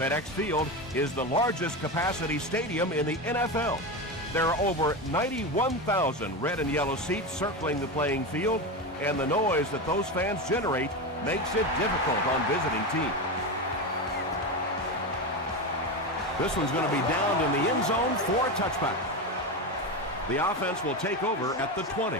FedEx Field is the largest capacity stadium in the NFL. There are over 91,000 red and yellow seats circling the playing field, and the noise that those fans generate makes it difficult on visiting teams. This one's going to be down in the end zone for a touchback. The offense will take over at the 20.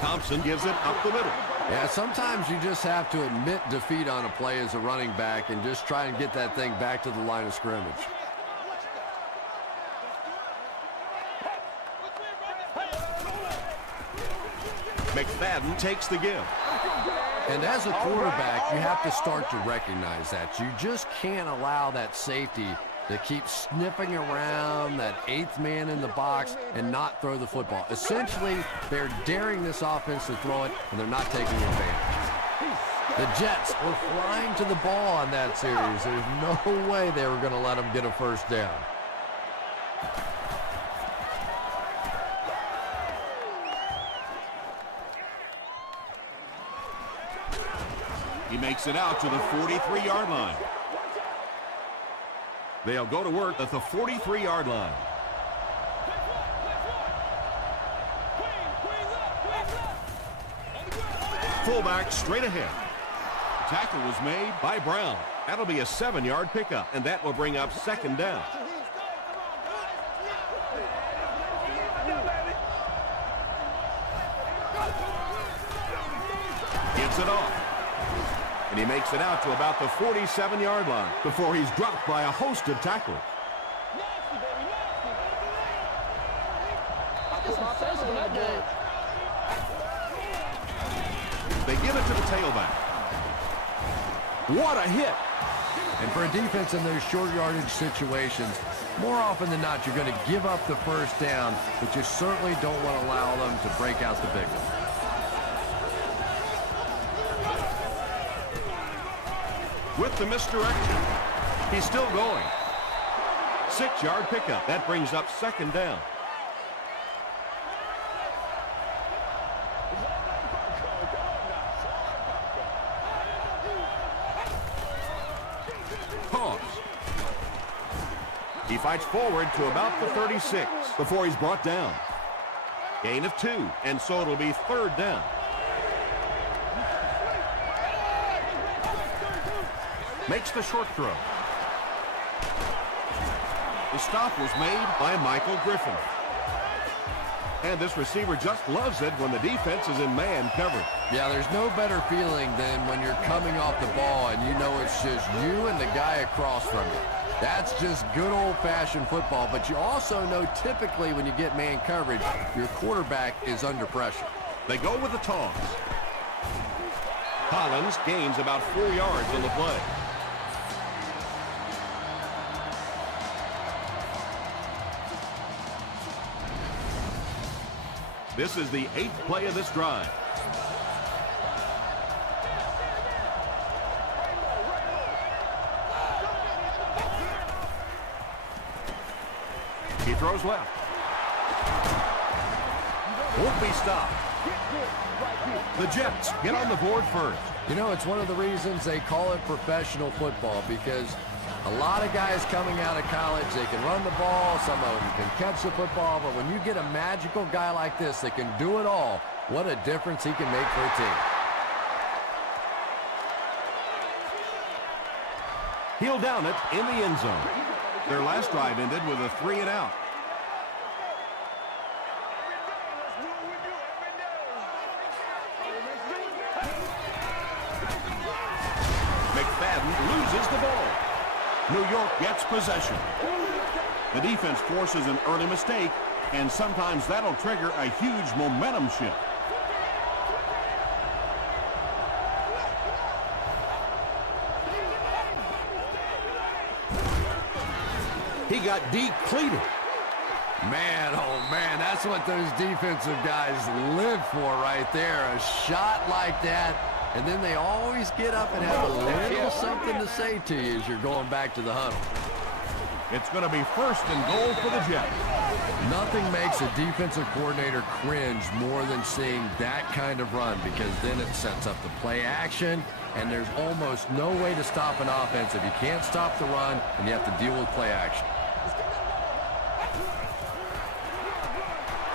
Thompson gives it up the middle. Yeah, sometimes you just have to admit defeat on a play as a running back and just try and get that thing back to the line of scrimmage. McFadden takes the give. And as a quarterback, you have to start to recognize that. You just can't allow that safety to keep sniffing around that eighth man in the box and not throw the football. Essentially, they're daring this offense to throw it, and they're not taking advantage. The Jets were flying to the ball on that series. There's no way they were going to let them get a first down. He makes it out to the 43-yard line. They'll go to work at the 43-yard line. Fullback straight ahead. Tackle was made by Brown. That'll be a 7-yard pickup, and that will bring up second down. Gives it off. And he makes it out to about the 47-yard line before he's dropped by a host of tacklers. They give it to the tailback. What a hit! And for a defense in those short yardage situations, more often than not, you're going to give up the first down, but you certainly don't want to allow them to break out the big one. With the misdirection, he's still going. 6-yard pickup. That brings up second down. Pause. He fights forward to about the 36 before he's brought down. Gain of 2, and so it'll be third down. Makes the short throw. The stop was made by Michael Griffin. And this receiver just loves it when the defense is in man coverage. Yeah, there's no better feeling than when you're coming off the ball and you know it's just you and the guy across from you. That's just good old-fashioned football, but you also know typically when you get man coverage, your quarterback is under pressure. They go with the toss. Collins gains about 4 yards on the play. This is the 8th play of this drive. He throws left. Won't be stopped. The Jets get on the board first. You know, it's one of the reasons they call it professional football, because a lot of guys coming out of college, they can run the ball, some of them can catch the football, but when you get a magical guy like this that can do it all, what a difference he can make for a team. He'll down it in the end zone. Their last drive ended with a 3-and-out. McFadden loses the ball. New York gets possession. The defense forces an early mistake, and sometimes that'll trigger a huge momentum shift. He got depleted. Man, oh man, that's what those defensive guys live for right there. A shot like that, and then they always get up and have a little something to say to you as you're going back to the huddle. It's going to be first and goal for the Jets. Nothing makes a defensive coordinator cringe more than seeing that kind of run, because then it sets up the play action, and there's almost no way to stop an offense if you can't stop the run and you have to deal with play action.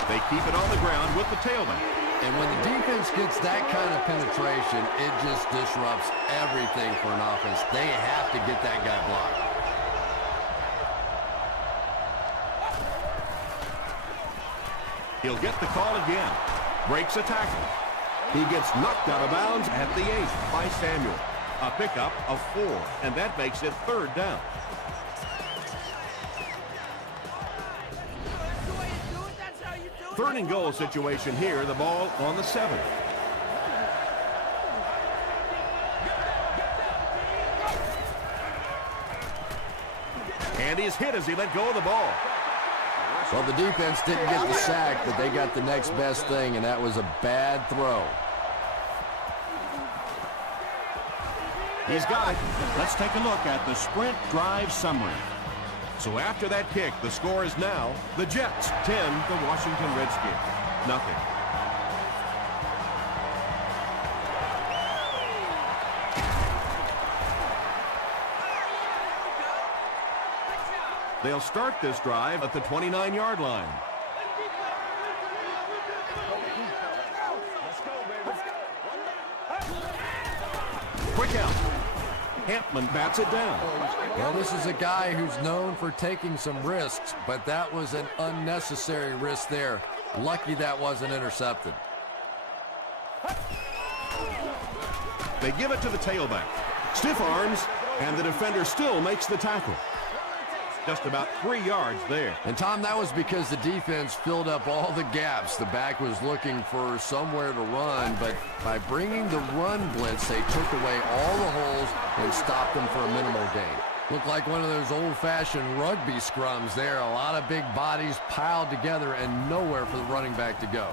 They keep it on the ground with the tailback. And when the defense gets that kind of penetration, it just disrupts everything for an offense. They have to get that guy blocked. He'll get the call again. Breaks a tackle. He gets knocked out of bounds at the 8 by Samuel. A pickup of 4, and that makes it 3rd down. Third and goal situation here. The ball on the 7. And he's hit as he let go of the ball. Well, the defense didn't get the sack, but they got the next best thing, and that was a bad throw. He's got it. Let's take a look at the sprint drive summary. So after that kick, the score is now the Jets 10, the Washington Redskins nothing. They'll start this drive at the 29-yard line. Quick out. Hampman bats it down. Well, this is a guy who's known for taking some risks, but that was an unnecessary risk there. Lucky that wasn't intercepted. They give it to the tailback. Stiff arms, and the defender still makes the tackle. Just about 3 yards there. And, Tom, that was because the defense filled up all the gaps. The back was looking for somewhere to run, but by bringing the run blitz, they took away all the holes and stopped them for a minimal gain. Looked like one of those old-fashioned rugby scrums there. A lot of big bodies piled together and nowhere for the running back to go.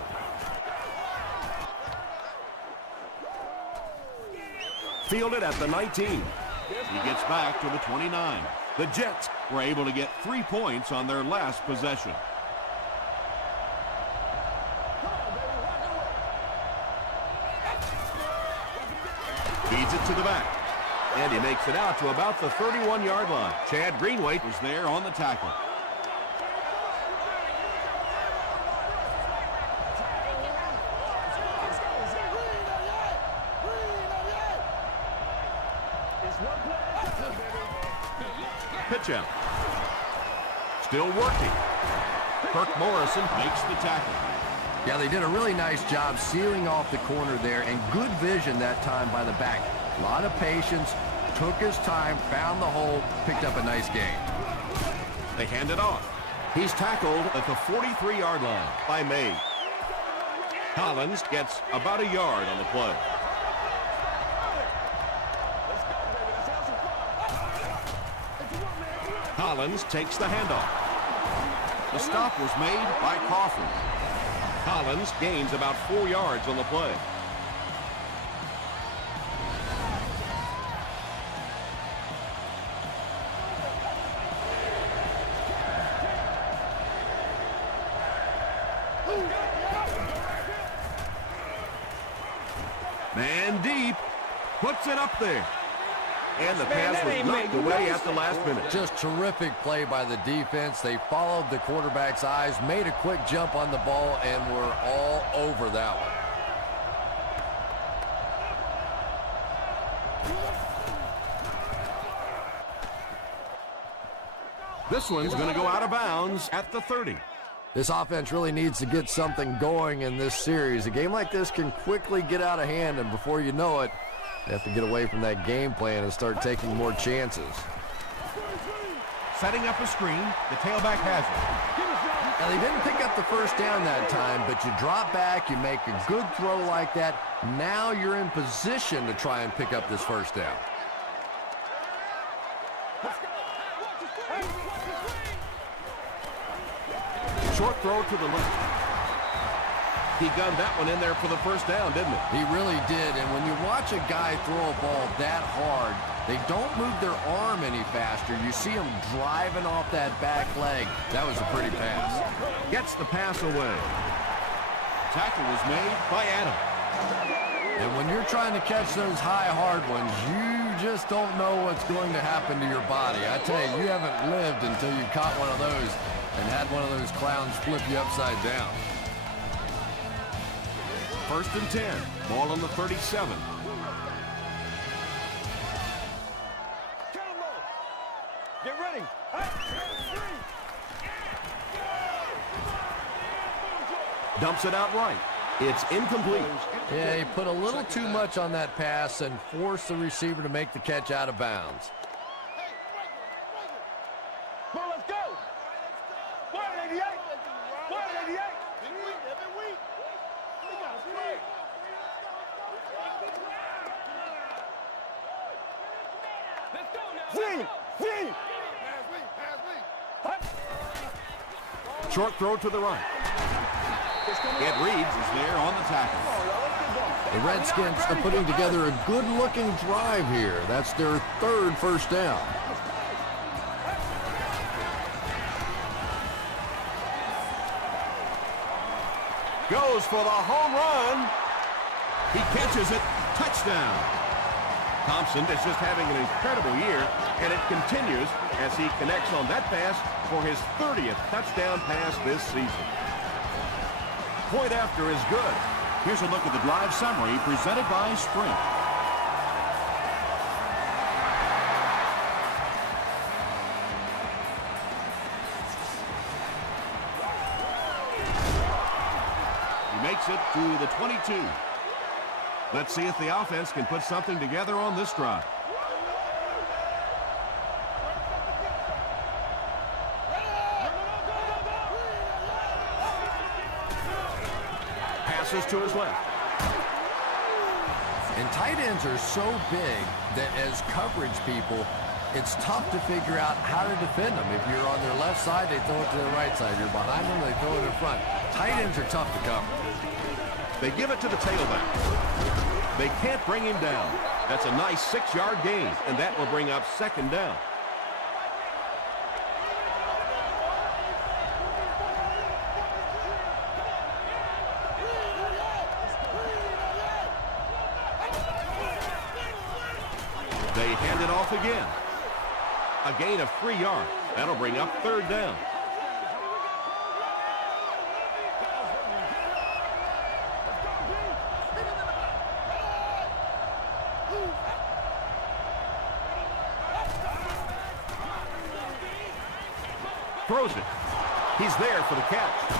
Fielded at the 19. He gets back to the 29. The Jets were able to get 3 points on their last possession. Feeds it to the back. And he makes it out to about the 31-yard line. Chad Greenway was there on the tackle. Pitch out. Still working. Kirk Morrison makes the tackle. Yeah, they did a really nice job sealing off the corner there, and good vision that time by the back. A lot of patience, took his time, found the hole, picked up a nice gain. They hand it off. He's tackled at the 43-yard line by May. Collins gets about a yard on the play. Collins takes the handoff. The stop was made by Crawford. Collins gains about 4 yards on the play. Man deep, puts it up there. And the pass was knocked away at the last minute. Just terrific play by the defense. They followed the quarterback's eyes, made a quick jump on the ball, and were all over that one. This one's going to go out of bounds at the 30. This offense really needs to get something going in this series. A game like this can quickly get out of hand, and before you know it, they have to get away from that game plan and start taking more chances. Setting up a screen, the tailback has it. Now, they didn't pick up the first down that time, but you drop back, you make a good throw like that. Now you're in position to try and pick up this first down. Short throw to the left. He gunned that one in there for the first down, didn't he? He really did, and when you watch a guy throw a ball that hard, they don't move their arm any faster. You see him driving off that back leg. That was a pretty pass. Gets the pass away. Tackle was made by Adam. And when you're trying to catch those high, hard ones, you just don't know what's going to happen to your body. I tell you, you haven't lived until you caught one of those and had one of those clowns flip you upside down. 1st and 10. Ball on the 37. Get ready. Dumps it out right. It's incomplete. Yeah, he put a little too much on that pass and forced the receiver to make the catch out of bounds. Come on, let's go. 188. 188. Short throw to the right. Ed Reeves is there on the tackle. The Redskins are putting together a good-looking drive here. That's their 3rd first down. Goes for the home run. He catches it. Touchdown. Thompson is just having an incredible year, and it continues as he connects on that pass for his 30th touchdown pass this season. Point after is good. Here's a look at the drive summary presented by Sprint. He makes it to the 22. Let's see if the offense can put something together on this drive. Passes to his left. And tight ends are so big that as coverage people, it's tough to figure out how to defend them. If you're on their left side, they throw it to the right side. You're behind them, they throw it in front. Tight ends are tough to cover. They give it to the tailback. They can't bring him down. That's a nice 6-yard gain, and that will bring up 2nd down. They hand it off again. A gain of 3 yards. That'll bring up 3rd down. Throws it. He's there for the catch.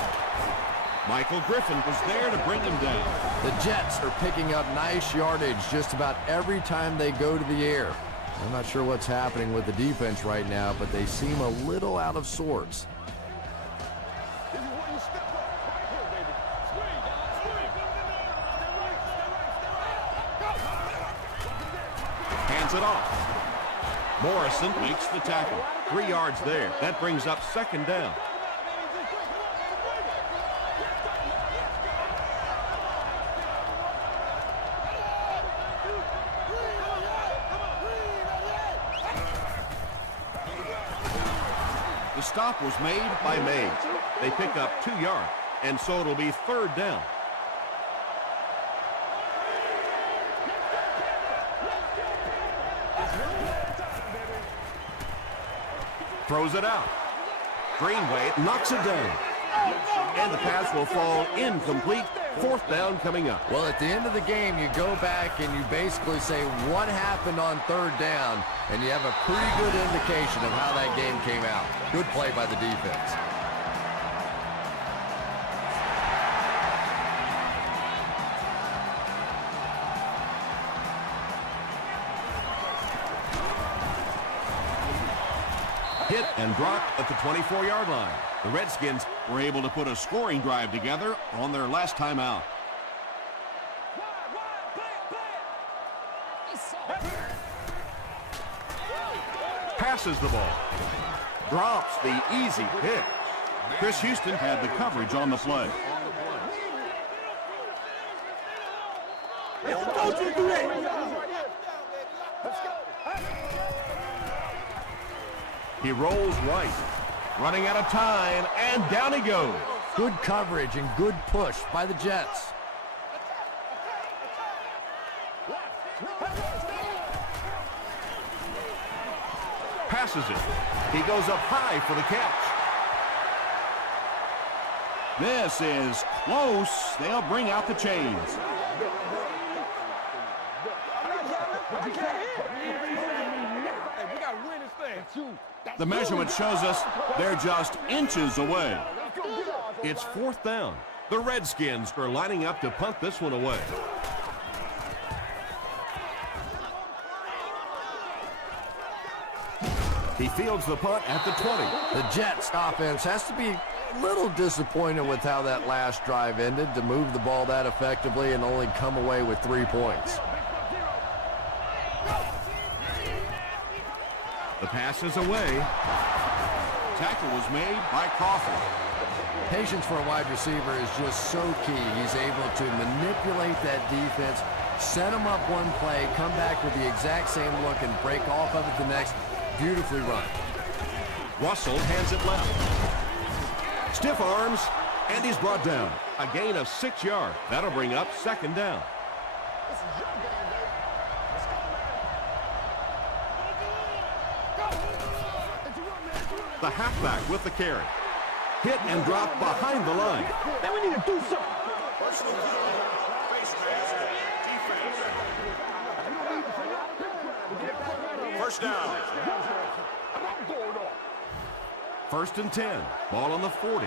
Michael Griffin was there to bring him down. The Jets are picking up nice yardage just about every time they go to the air. I'm not sure what's happening with the defense right now, but they seem a little out of sorts. Hands it off. Morrison makes the tackle. 3 yards there. That brings up 2nd down. The stop was made by Mays. They pick up 2 yards, and so it'll be 3rd down. Throws it out. Greenway knocks it down. And the pass will fall incomplete. 4th down coming up. Well, at the end of the game, you go back and you basically say what happened on 3rd down, and you have a pretty good indication of how that game came out. Good play by the defense. Hit and dropped at the 24-yard line. The Redskins were able to put a scoring drive together on their last time out. Passes the ball. Drops the easy pick. Chris Houston had the coverage on the play. Don't you do that. He rolls right, running out of time, and down he goes. Good coverage and good push by the Jets. Passes it. He goes up high for the catch. This is close. They'll bring out the chains. The measurement shows us they're just inches away. It's 4th down. The Redskins are lining up to punt this one away. He fields the punt at the 20. The Jets offense has to be a little disappointed with how that last drive ended to move the ball that effectively and only come away with 3 points. The pass is away. Tackle was made by Crawford. Patience for a wide receiver is just so key. He's able to manipulate that defense, set them up one play, come back with the exact same look, and break off of it the next. Beautifully run. Russell hands it left. Stiff arms, and he's brought down. A gain of 6 yards. That'll bring up 2nd down. The halfback with the carry. Hit and drop behind the line. Then we need to do something. First down. 1st and 10. Ball on the 40.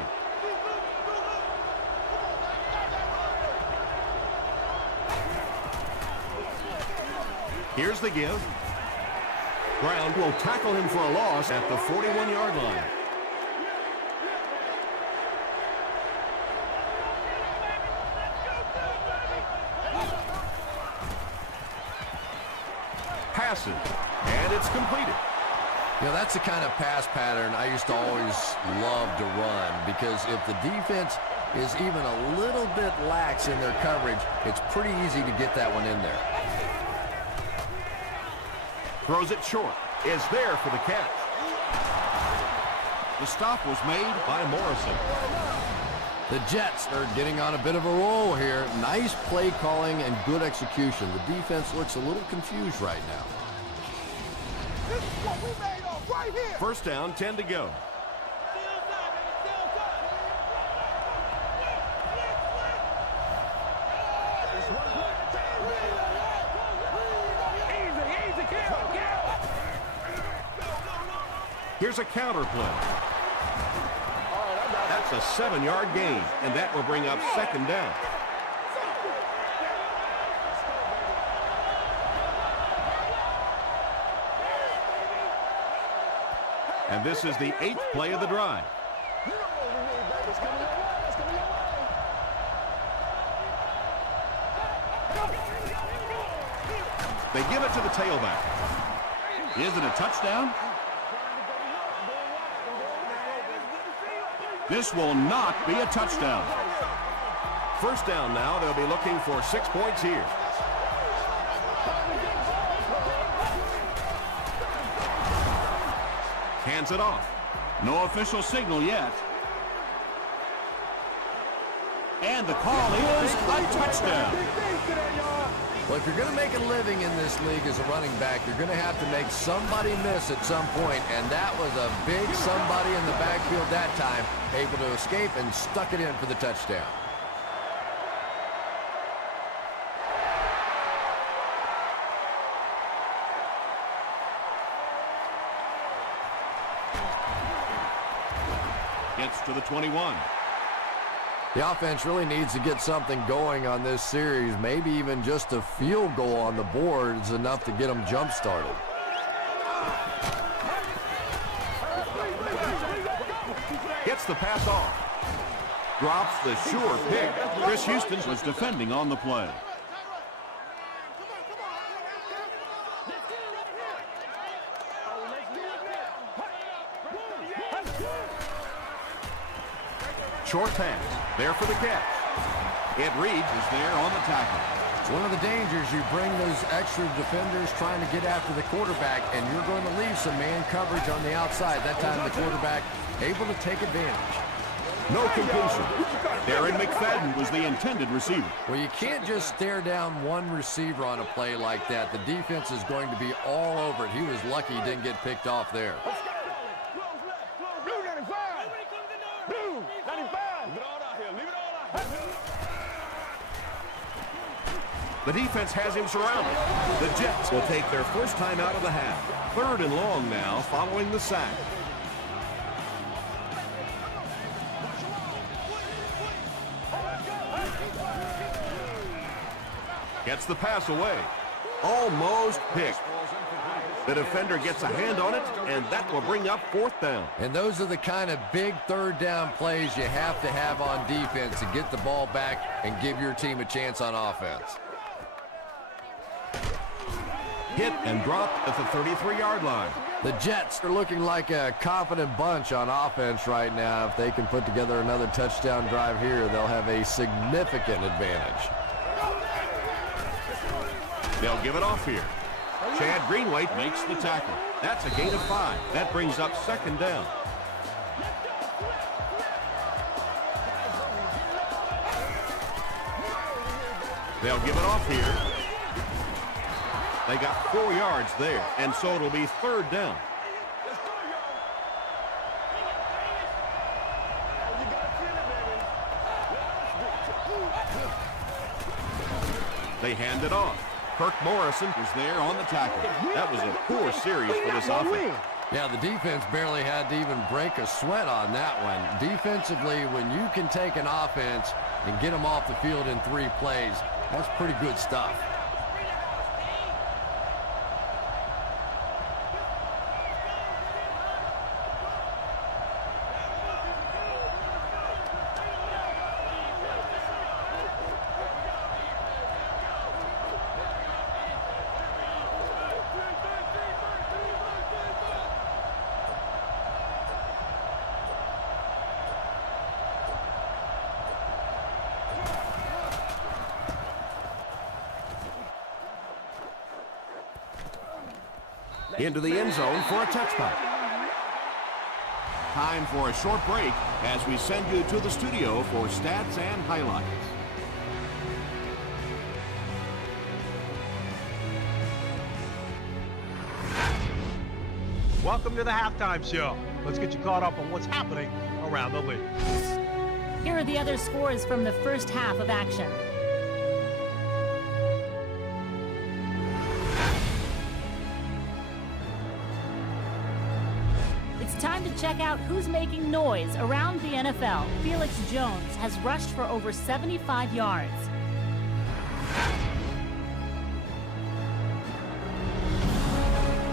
Here's the give. Brown will tackle him for a loss at the 41-yard line. Passes, and it's completed. You know, that's the kind of pass pattern I used to always love to run, because if the defense is even a little bit lax in their coverage, it's pretty easy to get that one in there. Throws it short. Is there for the catch. The stop was made By Morrison. The Jets are getting on a bit of a roll here. Nice play calling and good execution. The defense looks a little confused right now. This is what we made of right here. 1st down, 10 to go. Here's a counter play. That's a 7-yard gain, and that will bring up 2nd down. And this is the 8th play of the drive. They give it to the tailback. Is it a touchdown? This will not be a touchdown. 1st down now. They'll be looking for 6 points here. Hands it off. No official signal yet. And the call is a touchdown. Well, if you're going to make a living in this league as a running back, you're going to have to make somebody miss at some point, and that was a big somebody in the backfield that time, able to escape and stuck it in for the touchdown. Gets to the 21. The offense really needs to get something going on this series. Maybe even just a field goal on the board is enough to get them jump-started. Gets the pass off. Drops the sure pick. Chris Houston was defending on the play. Short pass. There for the catch. Ed Reed Is there on the tackle. One of the dangers, you bring those extra defenders trying to get after the quarterback, and you're going to leave some man coverage on the outside. That time the quarterback able to take advantage. No completion. Darren McFadden was the intended receiver. Well, you can't just stare down one receiver on a play like that. The defense is going to be all over it. He was lucky he didn't get picked off there. Blue 95. Blue 95. Leave it all out here. Leave it all out here. The defense has him surrounded. The Jets will take their first time out of the half. 3rd and long now following the sack. Gets the pass away. Almost picked. The defender gets a hand on it, and that will bring up 4th down. And those are the kind of big 3rd down plays you have to have on defense to get the ball back and give your team a chance on offense. Hit and dropped at the 33-yard line. The Jets are looking like a confident bunch on offense right now. If they can put together another touchdown drive here, they'll have a significant advantage. They'll give it off here. Chad Greenway makes the tackle. That's a gain of 5. That brings up 2nd down. They'll give it off here. They got 4 yards there, and so it'll be 3rd down. They hand it off. Kirk Morrison was there on the tackle. That was a poor series for this offense. Yeah, the defense barely had to even break a sweat on that one. Defensively, when you can take an offense and get them off the field in 3 plays, that's pretty good stuff. Into the end zone for a touchback. Time for a short break as we send you to the studio for stats and highlights. Welcome to the halftime show. Let's get you caught up on what's happening around the league. Here are the other scores from the first half of action. It's time to check out who's making noise around the NFL. Felix Jones has rushed for over 75 yards.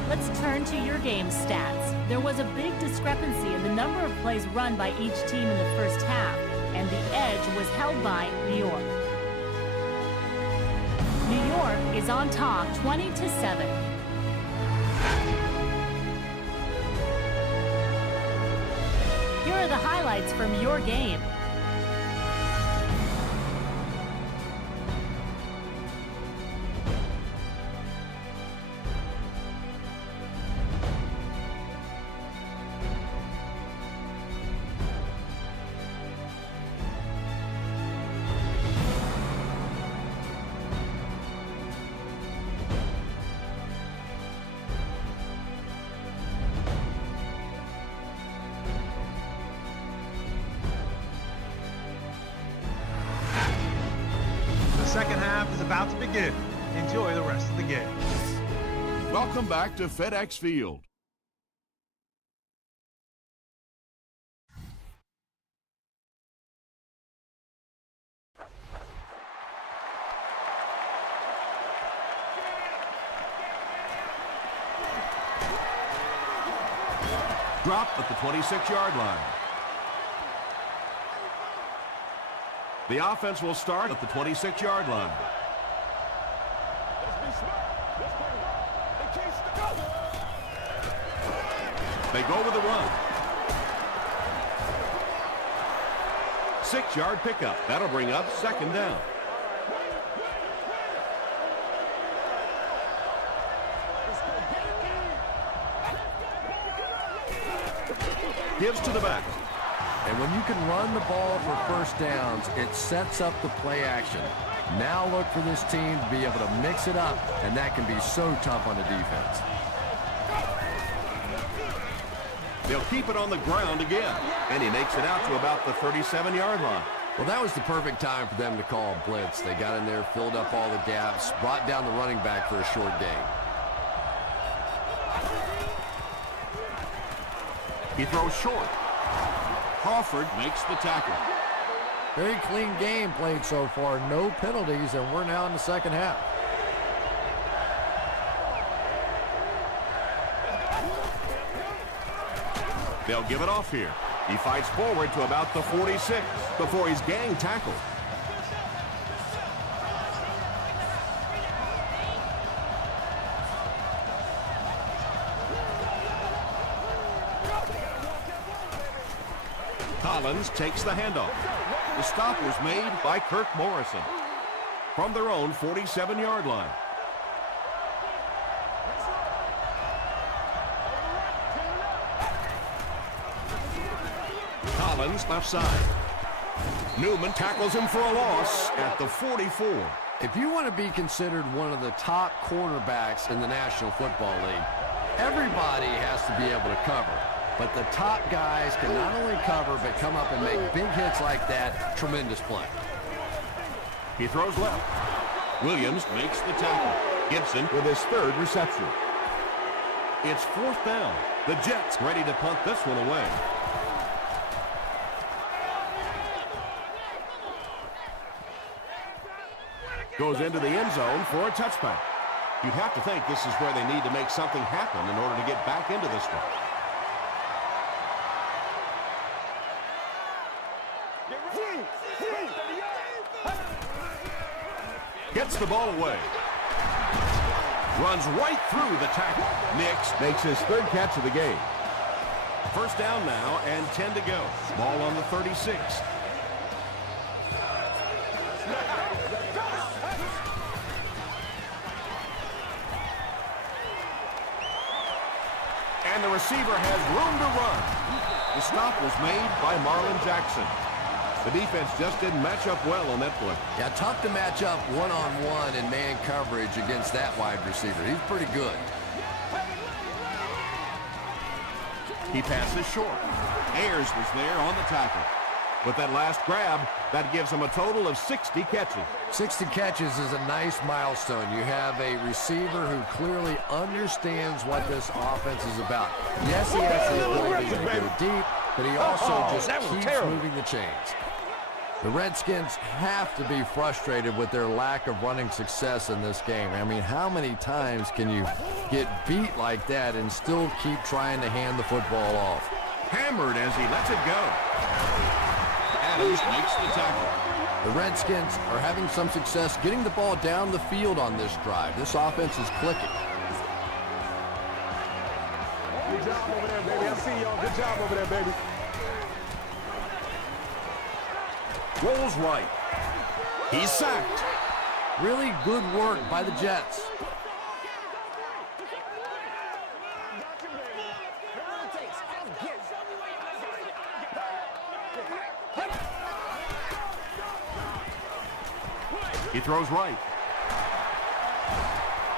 Let's turn to your game stats. There was a big discrepancy in the number of plays run by each team in the first half, and the edge was held by New York. New York is on top 20-7. Here are the highlights from your game. The second half is about to begin. Enjoy the rest of the game. Welcome back to FedEx Field. Dropped at the 26-yard line. The offense will start at the 26-yard line. They go with the run. 6-yard pickup. That'll bring up 2nd down. gives to the back. And when you can run the ball for first downs, it sets up the play action. Now look for this team to be able to mix it up, and that can be so tough on the defense. They'll keep it on the ground again, and he makes it out to about the 37-yard line. Well, that was the perfect time for them to call a blitz. They got in there, filled up all the gaps, brought down the running back for a short gain. He throws short. Crawford makes the tackle. Very clean game played so far. No penalties, and we're now in the second half. They'll give it off here. He fights forward to about the 46 before he's gang tackled. Collins takes the handoff. The stop was made by Kirk Morrison from their own 47-yard line. Collins left side. Newman tackles him for a loss at the 44. If you want to be considered one of the top quarterbacks in the National Football League, everybody has to be able to cover. But the top guys can not only cover, but come up and make big hits like that. Tremendous play. He throws left. Williams makes the tackle. Gibson with his third reception. It's fourth down. The Jets ready to punt this one away. Goes into the end zone for a touchback. You'd have to think this is where they need to make something happen in order to get back into this one. Gets the ball away. Runs right through the tackle. Nix makes his third catch of the game. First down now and 10 to go. Ball on the 36. And the receiver has room to run. The stop was made by Marlon Jackson. The defense just didn't match up well on that play. Yeah, tough to match up one-on-one in man coverage against that wide receiver. He's pretty good. He passes short. Ayers was there on the tackle. With that last grab, that gives him a total of 60 catches. 60 catches is a nice milestone. You have a receiver who clearly understands what this offense is about. Yes, he has the ability to go deep, but he also just keeps moving the chains. The Redskins have to be frustrated with their lack of running success in this game. I mean, how many times can you get beat like that and still keep trying to hand the football off? Hammered as he lets it go. Adams makes the tackle. The Redskins are having some success getting the ball down the field on this drive. This offense is clicking. Good job over there, baby. I see y'all. Good job over there, baby. Rolls right. He's sacked. Really good work by the Jets. He throws right.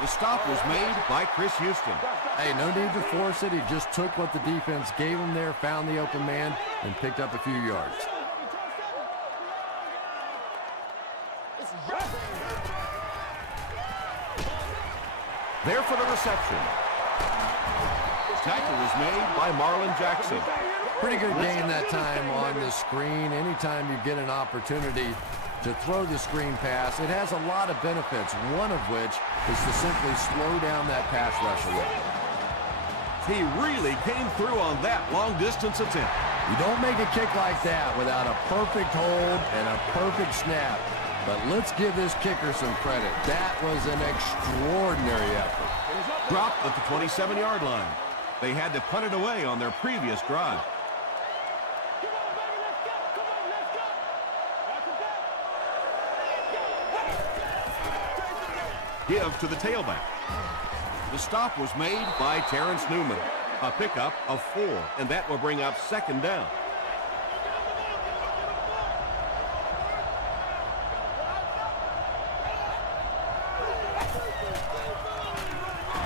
The stop was made by Chris Houston. Hey, no need to force it. He just took what the defense gave him there, found the open man, and picked up a few yards. There for the reception. Tackle was made by Marlon Jackson. Pretty good game that time on the screen. Anytime you get an opportunity to throw the screen pass, it has a lot of benefits, one of which is to simply slow down that pass rush a little. He really came through on that long-distance attempt. You don't make a kick like that without a perfect hold and a perfect snap. But let's give this kicker some credit. That was an extraordinary effort. Dropped at the 27-yard line. They had to punt it away on their previous drive. Give to the tailback. The stop was made by Terrence Newman. A pickup of 4, and that will bring up second down.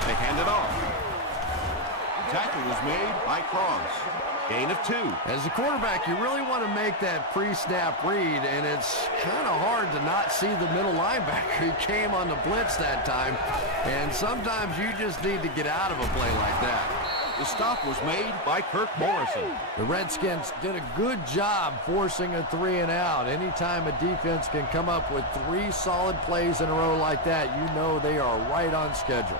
They hand it off. Tackle was made by Cross. Gain of 2. As a quarterback, you really want to make that pre-snap read, and it's kind of hard to not see the middle linebacker. He came on the blitz that time, and sometimes you just need to get out of a play like that. The stop was made by Kirk Morrison. The Redskins did a good job forcing a 3 and out. Anytime a defense can come up with 3 solid plays in a row like that, you know they are right on schedule.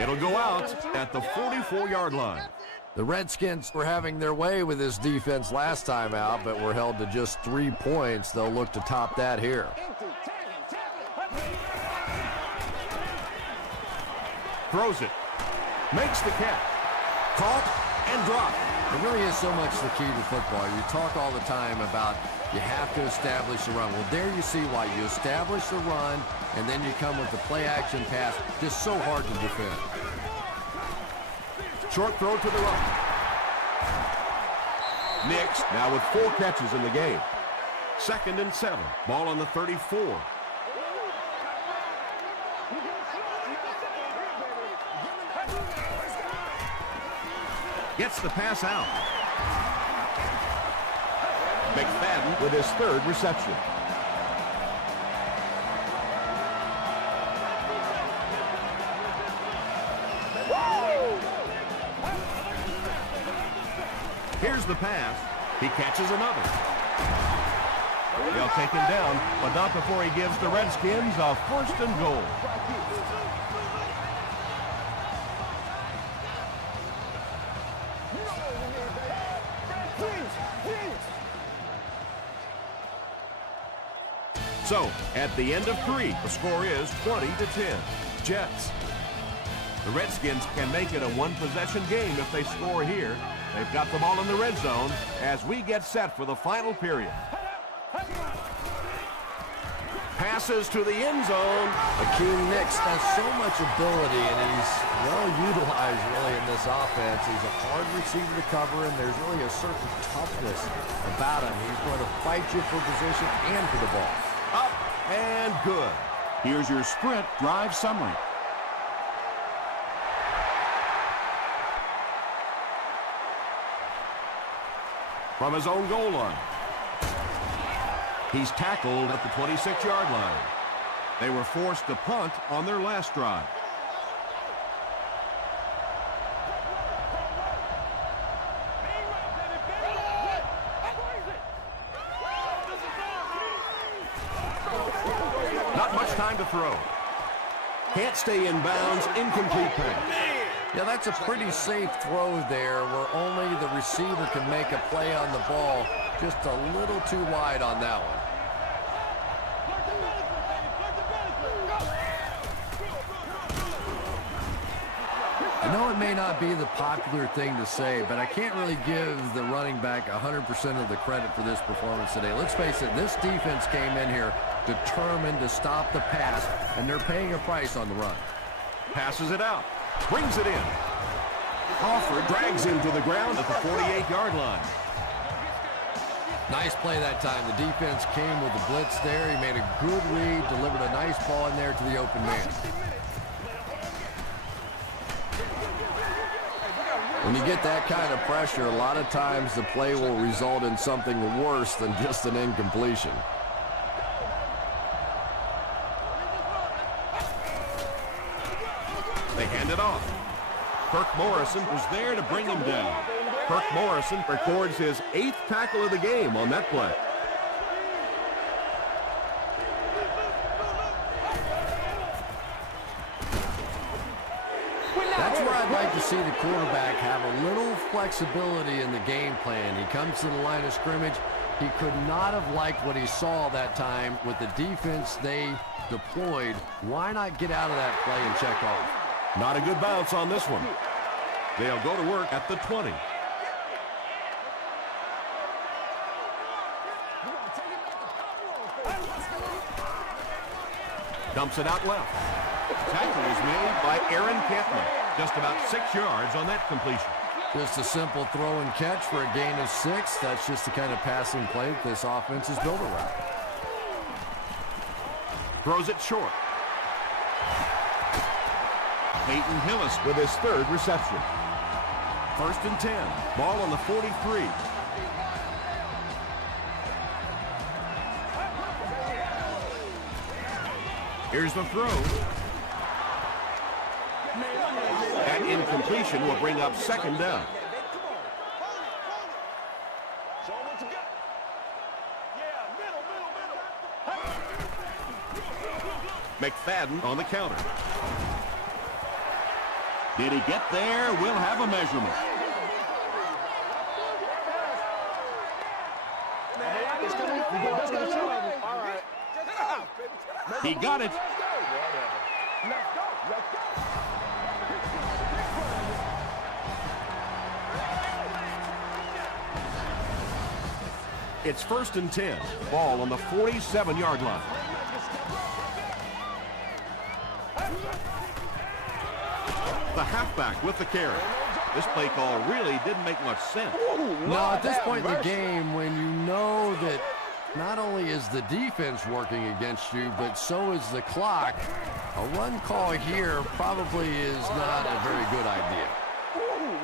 It'll go out at the 44-yard line. The Redskins were having their way with this defense last time out, but were held to just 3 points. They'll look to top that here. Throws it. Makes the catch. Caught and dropped. It really is so much the key to football. You talk all the time about you have to establish the run. Well, there you see why. You establish the run, and then you come with the play-action pass. Just so hard to defend. Short throw to the right. Nix now with 4 catches in the game. 2nd and 7. Ball on the 34. Gets the pass out. McFadden with his 3rd reception. Here's the pass. He catches another. They'll take him down, but not before he gives the Redskins a 1st and goal. So, at the end of 3, the score is 20-10. Jets. The Redskins can make it a 1-possession game if they score here. They've got the ball in the red zone as we get set for the final period. Passes to the end zone. Akeem Nicks has so much ability, and he's well utilized really in this offense. He's a hard receiver to cover, and there's really a certain toughness about him. He's going to fight you for position and for the ball. Up and good. Here's your sprint drive summary. From his own goal line. He's tackled at the 26-yard line. They were forced to punt on their last drive. Not much time to throw. Can't stay in bounds, incomplete pass. Yeah, that's a pretty safe throw there where only the receiver can make a play on the ball. Just a little too wide on that one. I know it may not be the popular thing to say, but I can't really give the running back 100% of the credit for this performance today. Let's face it, this defense came in here determined to stop the pass, and they're paying a price on the run. Passes it out. Brings it in. Crawford drags him to the ground at the 48-yard line. Nice play that time. The defense came with the blitz there. He made a good read, delivered a nice ball in there to the open man. When you get that kind of pressure, a lot of times the play will result in something worse than just an incompletion. They hand it off. Kirk Morrison was there to bring him down. Kirk Morrison records his 8th tackle of the game on that play. That's where I'd like to see the quarterback have a little flexibility in the game plan. He comes to the line of scrimmage. He could not have liked what he saw that time with the defense they deployed. Why not get out of that play and check off? Not a good bounce on this one. They'll go to work at the 20. Dumps it out left. Tackle is made by Aaron Kentman. Just about 6 yards on that completion. Just a simple throw and catch for a gain of 6. That's just the kind of passing play that this offense is built around. Throws it short. Peyton Hillis with his 3rd reception. 1st and 10. Ball on the 43. Here's the throw. That incompletion will bring up 2nd down. McFadden on the counter. Did he get there? We'll have a measurement. He got it. It's 1st and 10. Ball on the 47-yard line. The halfback with the carry. This play call really didn't make much sense. No, at this point in the game, when you know that not only is the defense working against you, but so is the clock, a run call here probably is not a very good idea.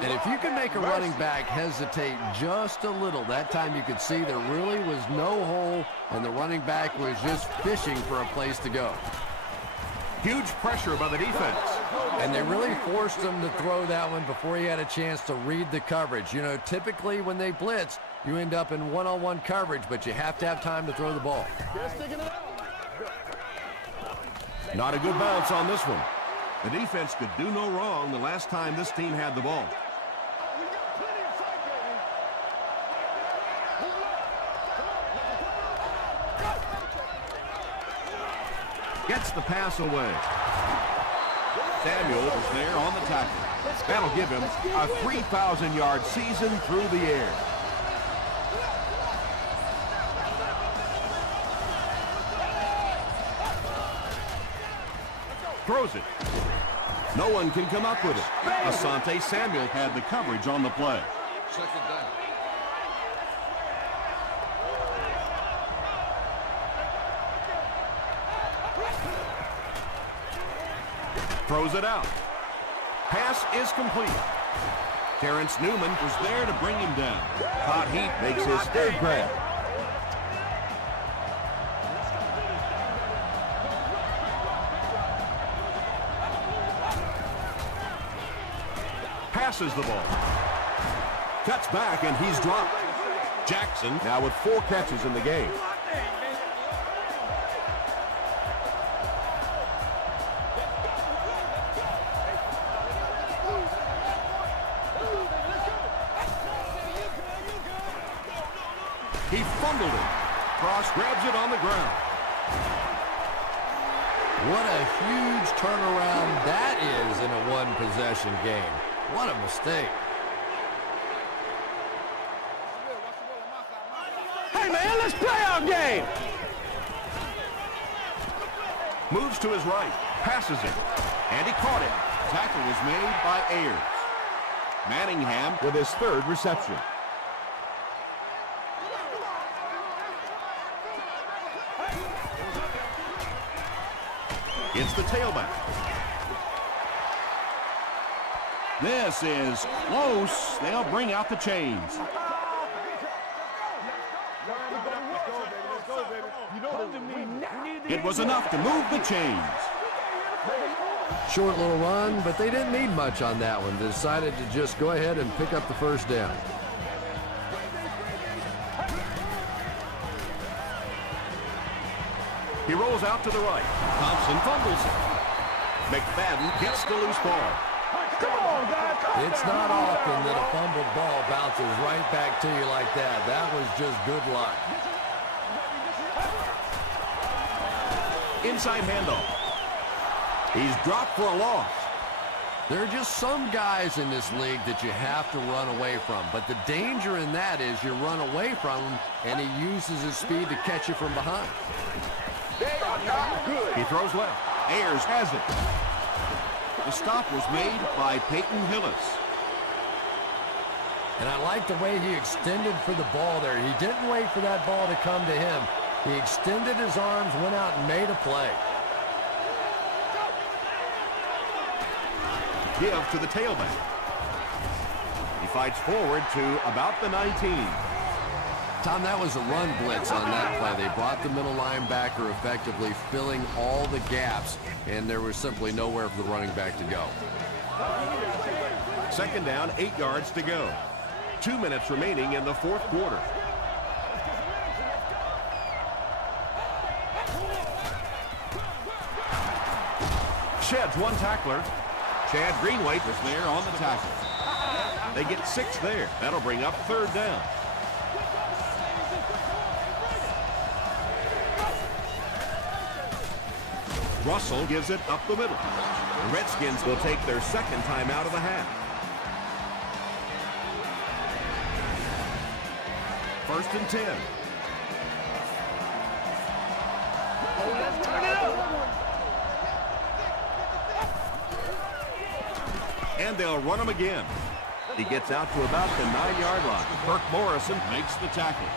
And if you can make a running back hesitate just a little, that time you could see there really was no hole, and the running back was just fishing for a place to go. Huge pressure by the defense. And they really forced him to throw that one before he had a chance to read the coverage. You know, typically when they blitz, you end up in one-on-one coverage, but you have to have time to throw the ball. Not a good bounce on this one. The defense could do no wrong the last time this team had the ball. Gets the pass away. Samuel is there on the tackle. That'll give him a 3,000-yard season through the air. Throws it. No one can come up with it. Asante Samuel Had the coverage on the play. throws it out. Pass is complete. Terrence Newman was there to bring him down. Todd Heap makes his 3rd grab. Passes the ball. Cuts back and he's dropped. Jackson now with 4 catches in the game. He fumbled it. Cross grabs it on the ground. What a huge turnaround that is in a one-possession game. What a mistake. Hey, man, let's play our game. Moves to his right. Passes it. And he caught it. Tackle was made by Ayers. Manningham with his 3rd reception. It's the tailback. This is close. They'll bring out the chains. It was enough to move the chains. Short little run, but they didn't need much on that one. They decided to just go ahead and pick up the 1st down. He rolls out to the right. Thompson fumbles it. McFadden gets the loose ball. It's not often that a fumbled ball bounces right back to you like that. That was just good luck. Inside handoff. He's dropped for a loss. There are just some guys in this league that you have to run away from. But the danger in that is you run away from him, and he uses his speed to catch you from behind. He throws left. Ayers has it. The stop was made by Peyton Hillis. And I like the way he extended for the ball there. He didn't wait for that ball to come to him. He extended his arms, went out and made a play. Give to the tailback. He fights forward to about the 19. Tom, that was a run blitz on that play. They brought the middle linebacker effectively filling all the gaps, and there was simply nowhere for the running back to go. Second down, 8 yards to go. 2 minutes remaining in the fourth quarter. Sheds one tackler. Chad Greenway Was there on the tackle. They get 6 there. That'll bring up third down. Russell gives it up the middle. The Redskins will take their second time out of the half. First and 10. And they'll run him again. He gets out to about the 9-yard line. Burke Morrison Makes the tackle.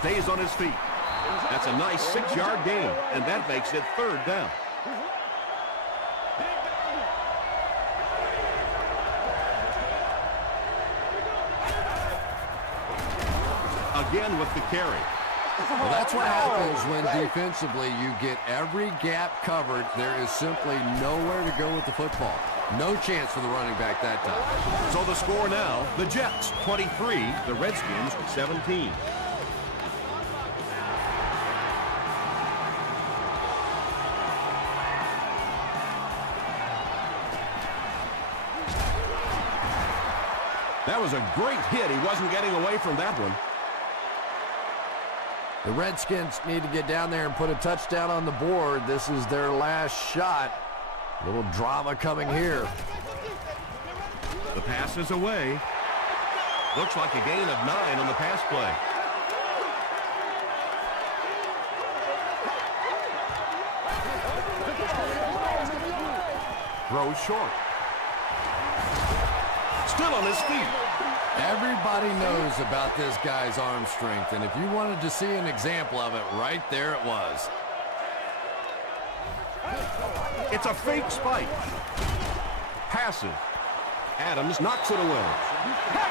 stays on his feet. That's a nice 6-yard gain, and that makes it third down. Again with the carry. Well, that's what happens when defensively you get every gap covered. There is simply nowhere to go with the football. No chance for the running back that time. So the score now, the Jets 23, the Redskins 17. That was a great hit. He wasn't getting away from that one. The Redskins need to get down there and put a touchdown on the board. This is their last shot. A little drama coming here. The pass is away. Looks like a gain of 9 on the pass play. Throws short. Still on his feet. Everybody knows about this guy's arm strength, and if you wanted to see an example of it, right there it was. It's a fake spike. Passive. Adams knocks it away.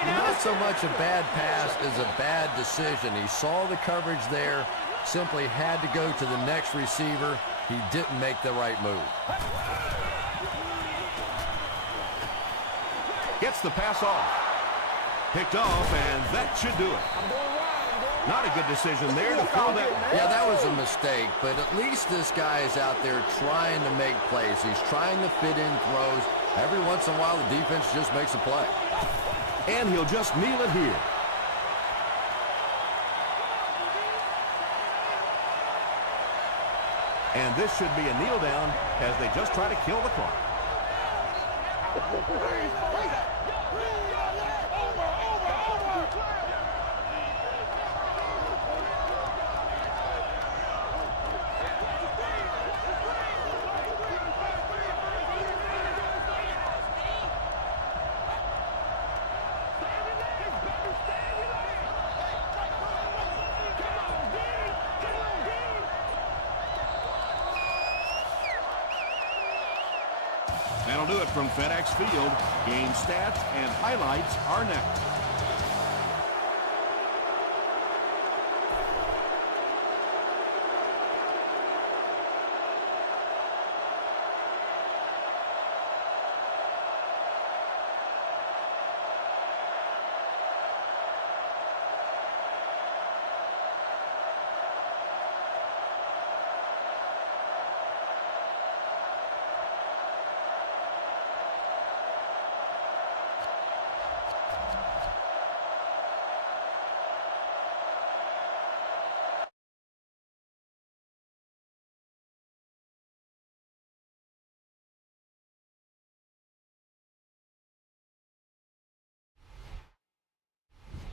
Not so much a bad pass as a bad decision. He saw the coverage there, simply had to go to the next receiver. He didn't make the right move. Gets the pass off. Picked off, and that should do it. Not a good decision there to throw that. Yeah, that was a mistake, but at least this guy is out there trying to make plays. He's trying to fit in throws. Every once in a while, the defense just makes a play. And he'll just kneel it here. And this should be a kneel down as they just try to kill the clock. That'll do it from FedEx Field. Game stats and highlights are next.